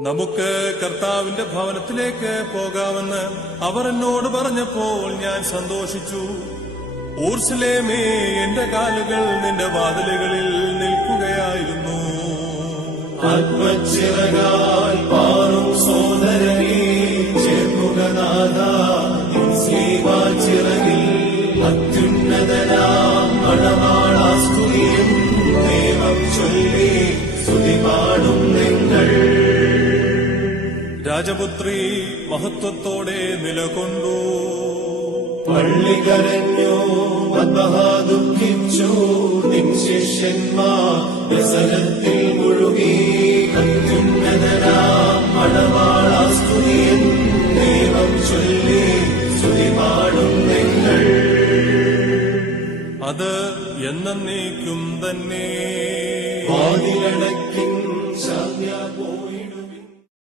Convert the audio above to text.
നമുക്ക് കർത്താവിന്റെ ഭവനത്തിലേക്ക് പോകാമെന്ന് അവർ എന്നോട് പറഞ്ഞപ്പോൾ ഞാൻ സന്തോഷിച്ചു. ഊർസലേമേ, എന്റെ കാലുകൾ നിന്റെ വാതിലുകളിൽ നിൽക്കുകയായിരുന്നു. ആത്മച്ചിറകാൽ പാറും സോദരനെ ചേർക്കുകനാഥാ, ചിറകിൽ അത്യുന്നതനാം മണവാളാസ്തുതിയും ദൈവം ചൊല്ലി സ്തുതി പാടും നിങ്ങൾ. രാജപുത്രി മഹത്വത്തോടെ നിലകൊണ്ടു. പള്ളി കരഞ്ഞു, ദുഃഖിച്ചു, നിൻ ശിഷ്യന്മാർ വ്യസനത്തിൽ മുഴുകി. അത്യുന്നതനാം മണവാളാസ്തുതിയും ദൈവം ചൊല്ലി സ്തുതി പാടും നിങ്ങൾ. അത് എന്നേക്കും തന്നെ. വാതിലടയ്ക്കും ശാന്യ പോയിടും.